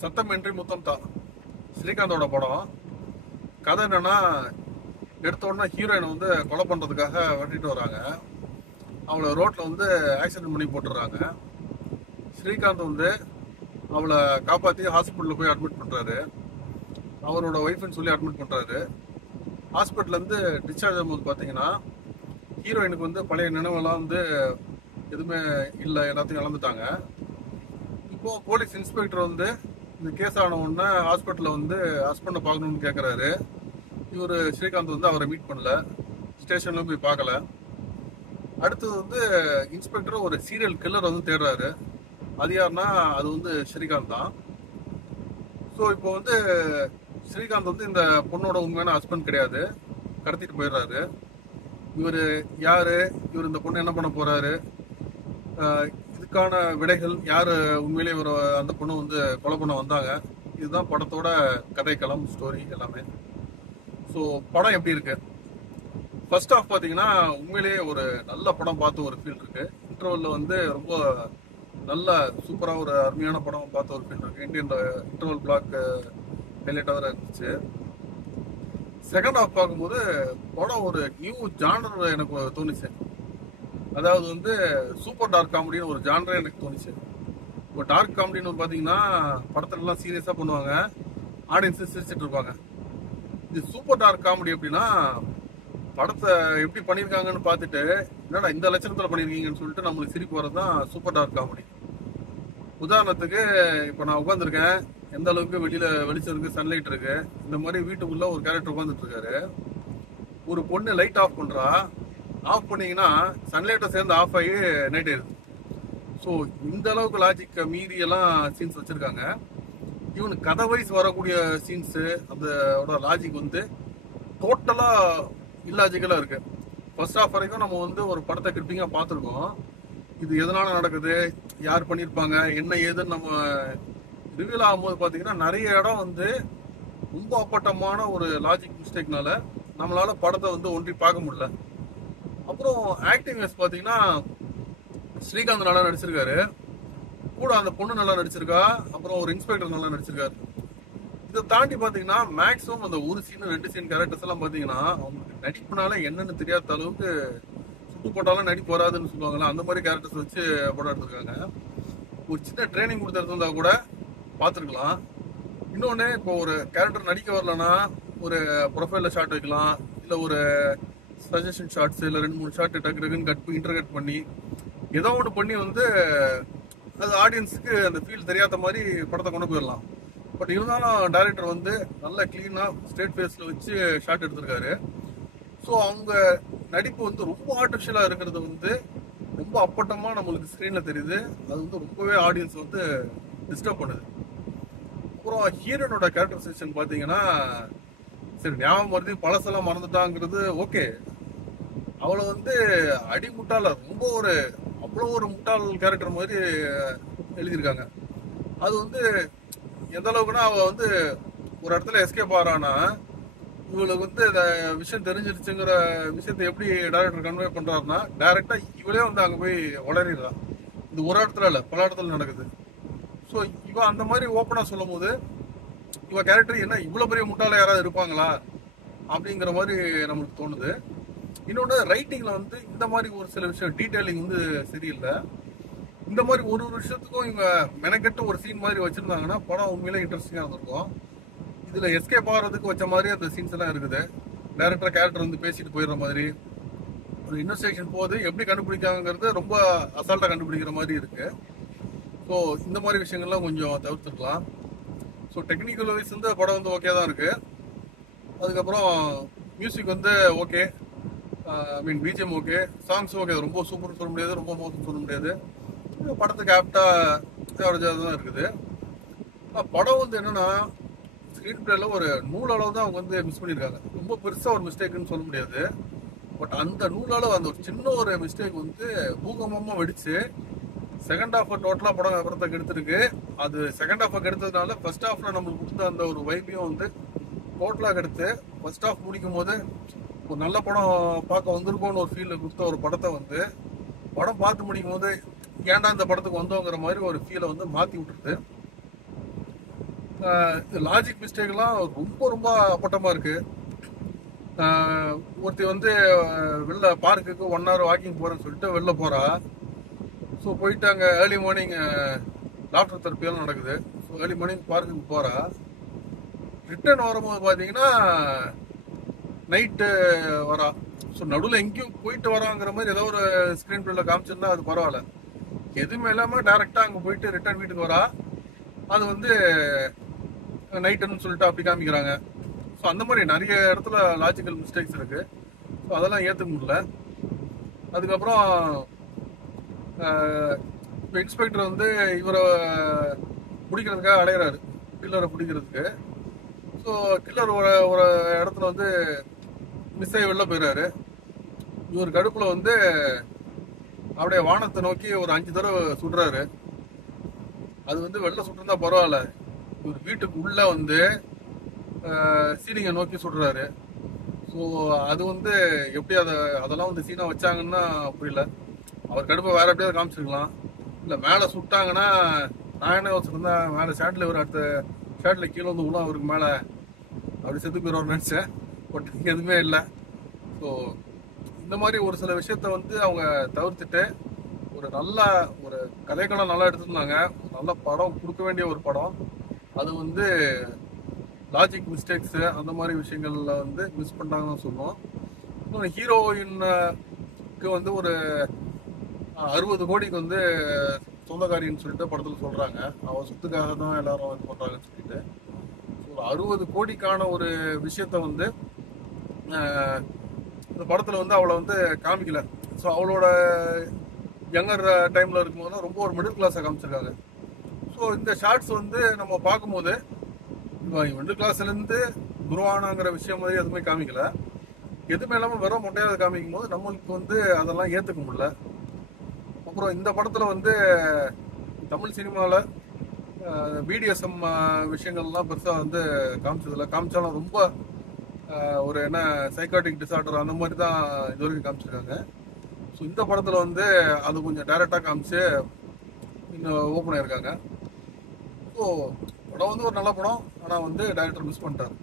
சத்தம் என்று முத்தம் தான் ஸ்ரீகாந்தோட படம். கதை என்னன்னா, எடுத்த உடனே ஹீரோயினை வந்து கொலை பண்றதுக்காக வெட்டிட்டு வராங்க. அவளை ரோட்ல வந்து ஆக்சிடென்ட் பண்ணி போட்டுறாங்க. ஸ்ரீகாந்த் வந்து அவளை காப்பாத்தி ஹாஸ்பிட்டல்ல போய் அட்மிட் பண்றாரு. அவரோட ஒய்ஃப்னு சொல்லி அட்மிட் பண்றாரு. ஹாஸ்பிட்டல்ல இருந்து டிஸ்சார்ஜ் ஆகும்போது பாத்தீங்கன்னா, ஹீரோயினுக்கு வந்து பழைய நினைவெல்லாம் வந்து எதுவுமே இல்லை, எல்லாத்தையும் இழந்துட்டாங்க. இப்போ போலீஸ் இன்ஸ்பெக்டர் வந்து இந்த கேஸ் ஆன உடனே ஹாஸ்பிட்டல்ல வந்து ஹஸ்பண்டை பார்க்கணும்னு கேட்குறாரு. இவர் ஸ்ரீகாந்த் வந்து அவரை மீட் பண்ணல, ஸ்டேஷன்ல போய் பார்க்கல. அடுத்தது வந்து இன்ஸ்பெக்டர் ஒரு சீரியல் கில்லர் வந்து தேடுறாரு. அது யாருன்னா அது வந்து ஸ்ரீகாந்த் தான். ஸோ இப்போ வந்து ஸ்ரீகாந்த் வந்து இந்த பொண்ணோட உண்மையான ஹஸ்பண்ட் கிடையாது, கடத்திட்டு போயிடுறாரு. இவர் யாரு, இவர் இந்த பொண்ணு என்ன பண்ண போறாரு, இதுக்கான விடைகள் யாரு உண்மையிலேயே இவர் அந்த பொண்ணு வந்து கொலை பண்ண வந்தாங்க. இதுதான் படத்தோட கதைக்களம், ஸ்டோரி எல்லாமே. ஸோ படம் எப்படி இருக்கு? ஃபர்ஸ்ட் ஆஃப் பார்த்தீங்கன்னா உண்மையிலேயே ஒரு நல்ல படம் பார்த்து ஒரு ஃபீல் இருக்கு. இன்டர்வல்ல வந்து ரொம்ப நல்ல சூப்பராக ஒரு அருமையான படம் பார்த்து ஒரு ஃபீல் இருக்கு. இந்தியன் இன்டர்வல் பிளாக் ஹைலைட்டாக இருந்துச்சு. செகண்ட் ஆஃப் பார்க்கும்போது படம் ஒரு நியூ ஜானர் எனக்கு தோணுச்சு. அதாவது வந்து சூப்பர் டார்க் காமெடின்னு ஒரு ஜானரே எனக்கு தோணுச்சு. இப்போ டார்க் காமெடின்னு பார்த்தீங்கன்னா படத்துலலாம் சீரியஸாக பண்ணுவாங்க, ஆடியன்ஸு சிரிச்சிட்டு இருப்பாங்க. இது சூப்பர் டார்க் காமெடி எப்படின்னா, படத்தை எப்படி பண்ணியிருக்காங்கன்னு பார்த்துட்டு என்னடா இந்த லட்சணத்தில் பண்ணியிருக்கீங்கன்னு சொல்லிட்டு நம்மளுக்கு சிரிப்பு வரது தான் சூப்பர் டார்க் காமெடி. உதாரணத்துக்கு இப்போ நான் உட்காந்துருக்கேன், எந்த அளவுக்கு வெளிச்சம் இருக்கு, சன்லைட் இருக்கு. இந்த மாதிரி வீட்டுக்குள்ள ஒரு கேரக்டர் உட்காந்துட்டு இருக்காரு. ஒரு பொண்ணு லைட் ஆஃப் பண்றா, ஆஃப் பண்ணீங்கன்னா சன்லைட்டை சேர்ந்து ஆஃப் ஆகி நைட் ஆயிடுது. ஸோ இந்த அளவுக்கு லாஜிக் மீறி எல்லாம் சீன்ஸ் வச்சிருக்காங்க. இவனுக்கு கதை வைஸ் வரக்கூடிய சீன்ஸு அதோட லாஜிக் வந்து டோட்டலா இல்லாஜிக்கலா இருக்கு. ஃபர்ஸ்ட் ஆஃப் வரைக்கும் நம்ம வந்து ஒரு படத்தை கிரிப்பிங்கா பார்த்துருக்கோம். இது எதனால நடக்குது, யார் பண்ணியிருப்பாங்க, என்ன ஏதுன்னு நம்ம ரிவீல் ஆகும்போது பார்த்தீங்கன்னா நிறைய இடம் வந்து ரொம்ப அப்பட்டமான ஒரு லாஜிக் மிஸ்டேக்னால நம்மளால படத்தை வந்து ஒன்றி பார்க்க முடியல. அப்புறம் ஆக்டிங் வைஸ் பார்த்தீங்கன்னா ஸ்ரீகாந்த் நல்லா நடிச்சிருக்காரு, கூட அந்த பொண்ணு நல்லா நடிச்சிருக்கா, அப்புறம் ஒரு இன்ஸ்பெக்டர் நல்லா நடிச்சிருக்காரு. இதை தாண்டி பார்த்தீங்கன்னா மேக்ஸிமம் அந்த ஒரு சீன் 2 சீன் கேரக்டர்ஸ் எல்லாம் பார்த்தீங்கன்னா அவங்களுக்கு நடிப்புனால என்னன்னு தெரியாத அளவுக்கு சுட்டு போட்டாலும் நடிப்பு வராதுன்னு சொல்லுவாங்கல்ல, அந்த மாதிரி கேரக்டர்ஸ் வச்சு படம் எடுத்திருக்காங்க. ஒரு சின்ன ட்ரைனிங் கொடுத்துருந்தா கூட பார்த்துருக்கலாம். இன்னொன்று, இப்போ ஒரு கேரக்டர் நடிக்க வரலன்னா ஒரு ப்ரொஃபைலில் ஷாட் வைக்கலாம், இல்லை ஒரு சஜஷன் ஷார்ட்ஸ், இல்லை 2-3 ஷார்ட் டக்குன்னு இன்டர்கட் பண்ணி ஏதோ ஒன்று பண்ணி வந்து அது ஆடியன்ஸுக்கு அந்த ஃபீல் தெரியாத மாதிரி படத்தை கொண்டு போயிடலாம். பட் இருந்தாலும் டைரக்டர் வந்து நல்ல கிளீனாக ஸ்ட்ரெயிட் ஃபேஸில் வச்சு ஷாட் எடுத்திருக்காரு. ஸோ அவங்க நடிப்பு வந்து ரொம்ப ஆர்டிஃபிஷியலாக இருக்கிறது வந்து ரொம்ப அப்பட்டமாக நம்மளுக்கு ஸ்க்ரீனில் தெரியுது. அது வந்து ரொம்பவே ஆடியன்ஸ் வந்து டிஸ்டர்ப் பண்ணுது. அப்புறம் ஹீரோனோட கேரக்டரைசேஷன் பார்த்தீங்கன்னா, சரி ஞாபகம் வருது பழசெல்லாம் மறந்துட்டாங்கிறது ஓகே. அவளை வந்து அடிமுட்டால ரொம்ப அவ்வளோ ஒரு முட்டாள் கேரக்டர் மாதிரி எழுதியிருக்காங்க. அது வந்து எந்த அளவுக்குன்னா, அவள் வந்து ஒரு இடத்துல எஸ்கேப் ஆகிறான்னா இவளுக்கு வந்து இந்த விஷயம் தெரிஞ்சிருச்சுங்கிற விஷயத்தை எப்படி டைரக்டர் கன்வே பண்றாருன்னா, டைரக்டா இவளே வந்து அங்கே போய் வளரிடுறான். இது ஒரு இடத்துல இல்லை, பல இடத்துல நடக்குது. ஸோ இவ அந்த மாதிரி ஓப்பனா சொல்லும் போது இவ கேரக்டர் என்ன இவ்வளவு பெரிய முட்டாள யாராவது இருப்பாங்களா அப்படிங்கிற மாதிரி நம்மளுக்கு தோணுது. இன்னொன்று, ரைட்டிங்ல வந்து இந்த மாதிரி ஒரு சில விஷயம் டீடைலிங் வந்து சரியில்லை. இந்த மாதிரி ஒரு விஷயத்துக்கும் இவங்க மெனக்கெட்டு ஒரு சீன் மாதிரி வச்சிருந்தாங்கன்னா படம் உண்மையிலே இன்ட்ரெஸ்டிங்கா இருந்திருக்கும். இதுல எஸ்கேப் ஆகிறதுக்கு வச்ச மாதிரி அந்த சீன்ஸ் எல்லாம் இருக்குது. டைரக்டர் கேரக்டர் வந்து பேசிட்டு போயிடுற மாதிரி, ஒரு இன்வெஸ்டிகேஷன் போகுது எப்படி கண்டுபிடிக்காங்கிறது ரொம்ப அசால்ட்டா கண்டுபிடிக்கிற மாதிரி இருக்கு. ஸோ இந்த மாதிரி விஷயங்கள்லாம் கொஞ்சம் தவிர்த்துருக்கலாம். ஸோ டெக்னிக்கல் வைஸ் வந்து படம் வந்து ஓகே தான் இருக்கு. அதுக்கப்புறம் மியூசிக் வந்து okay, BGM okay, songs okay. ரொம்ப சூப்பர்னு சொல்ல முடியாது, ரொம்ப மோசம் சொல்ல முடியாது. படத்துக்கு ஆப்டா தான் இருக்குது. படம் வந்து என்னன்னா, ஸ்க்ரீன் பிளேல ஒரு நூலளவு தான் அவங்க வந்து மிஸ் பண்ணியிருக்காங்க. ரொம்ப பெருசா ஒரு மிஸ்டேக்னு சொல்ல முடியாது. பட் அந்த நூலளவு, அந்த ஒரு சின்ன ஒரு மிஸ்டேக் வந்து பூகம்பமா வெடிச்சு செகண்ட் ஹாஃப் டோட்டலா படத்தை கெடுத்துருக்கு. அது செகண்ட் ஹாஃப் கெடுத்ததுனால ஃபர்ஸ்ட் ஹாஃப்ல நம்மளுக்கு கொடுத்த அந்த ஒரு வைப்பையும் வந்து டோட்டலா கெடுத்து ஃபர்ஸ்ட் ஹாஃப் முடிக்கும் போது ஒரு நல்ல படம் பார்க்க வந்திருக்கோன்னு ஒரு ஃபீல் கொடுத்த ஒரு படத்தை வந்து படம் பார்த்து முடிக்கும் போது ஏன்டா இந்த படத்துக்கு வந்தோங்கிற மாதிரி ஒரு ஃபீலை வந்து மாற்றி விட்டுருது. லாஜிக் மிஸ்டேக்லாம் ரொம்ப ரொம்ப அப்பட்டமாக இருக்குது. ஒருத்தி வந்து வெளில பார்க்குக்கு 1 hour வாக்கிங் போகிறேன்னு சொல்லிட்டு வெளில போகிறா. ஸோ போயிட்டு அங்கே ஏர்லி மார்னிங் டாக்டர் தெரப்பியெல்லாம் நடக்குது. ஸோ ஏர்லி மார்னிங் பார்க்குக்கு போகிறா. ரிட்டர்ன் வரும்போது பார்த்தீங்கன்னா நைட்டு வரா. ஸோ நடுவில் எங்கேயும் போயிட்டு வராங்கிற மாதிரி ஏதோ ஒரு ஸ்க்ரீன் பிளேல காமிச்சிருந்தா அது பரவாயில்ல. எதுவுமே இல்லாமல் டேரெக்டாக அங்கே போயிட்டு ரிட்டர்ன் வீட்டுக்கு வரா. அது வந்து நைட்டுன்னு சொல்லிட்டு அப்படி காமிக்கிறாங்க. ஸோ அந்த மாதிரி நிறைய இடத்துல லாஜிக்கல் மிஸ்டேக்ஸ் இருக்குது. ஸோ அதெல்லாம் ஏற்றுக்க முடியல. அதுக்கப்புறம் இப்போ இன்ஸ்பெக்டர் வந்து இவரை பிடிக்கிறதுக்காக அலையிறாரு, கில்லரை பிடிக்கிறதுக்கு. ஸோ கில்லர் ஒரு இடத்துல வந்து மிஸ் ஆகி வெளில போயிடுறாரு. இவர் கடுப்பில் வந்து அப்படியே வானத்தை நோக்கி ஒரு 5 தடவை சுடுறாரு. அது வந்து வெளில சுட்டுருந்தா பரவாயில்ல, இவர் வீட்டுக்கு உள்ளே வந்து சீலிங்கை நோக்கி சுடுறாரு. ஸோ அது வந்து எப்படி அதெல்லாம் வந்து சீனாக வச்சாங்கன்னா புரியல. அவர் கடுப்பை வேற எப்படியாவது காமிச்சிருக்கலாம். இல்லை மேலே சுட்டாங்கன்னா நான் என்ன வச்சுருந்தேன், மேலே ஷேட்டில் ஒரு அடுத்த ஷேட்டில் கீழே வந்து விழும் அவருக்கு மேலே, அப்படி செத்து போயிடுவார்னு நினச்சேன். பட் எதுவுமே இல்லை. ஸோ இந்த மாதிரி ஒரு சில விஷயத்த வந்து அவங்க தவிர்த்துட்டு ஒரு கதைக்களம் நல்லா எடுத்திருந்தாங்க. நல்ல படம், கொடுக்க வேண்டிய ஒரு படம். அது வந்து லாஜிக் மிஸ்டேக்ஸு அந்த மாதிரி விஷயங்கள்ல வந்து மிஸ் பண்ணிட்டாங்கன்னு சொல்லுவோம். இன்னொன்று ஹீரோயினுக்கு வந்து ஒரு 60 கோடிக்கு வந்து சொந்தக்காரின்னு சொல்லிட்டு படத்தில் சொல்கிறாங்க. அவள் சொத்துக்காக தான் எல்லாரும் இது பண்ணுறாங்கன்னு சொல்லிட்டு. ஒரு 60 கோடிக்கான ஒரு விஷயத்த வந்து இந்த படத்தில் வந்து அவளை வந்து காமிக்கல. ஸோ அவளோட யங்கர் டைமில் இருக்கும்போது ரொம்ப ஒரு மிடில் கிளாஸாக காமிச்சிருக்காங்க. ஸோ இந்த ஷார்ட்ஸ் வந்து நம்ம பார்க்கும்போது மிடில் கிளாஸ்லேருந்து குருவானாங்கிற விஷயம் மாதிரி எதுவுமே காமிக்கல. எதுவுமே இல்லாமல் வெறும் மொட்டையாக காமிக்கும் போது நம்மளுக்கு வந்து அதெல்லாம் ஏற்றுக்க முடியல. அப்புறம் இந்த படத்தில் வந்து தமிழ் சினிமாவில் பிடிஎஸ்எம் விஷயங்கள்லாம் பெருசாக வந்து காமிச்சாலும் ரொம்ப ஒரு என்ன சைக்காட்டிக் டிசார்டர் அந்த மாதிரி தான் இது வரைக்கும் காமிச்சிருக்காங்க. ஸோ இந்த படத்தில் வந்து அது கொஞ்சம் டைரெக்டாக காமிச்சு இன்னும் ஓப்பன் ஆயிருக்காங்க. ஸோ படம் வந்து ஒரு நல்ல படம், ஆனால் வந்து டைரக்டர் மிஸ் பண்ணிட்டார்.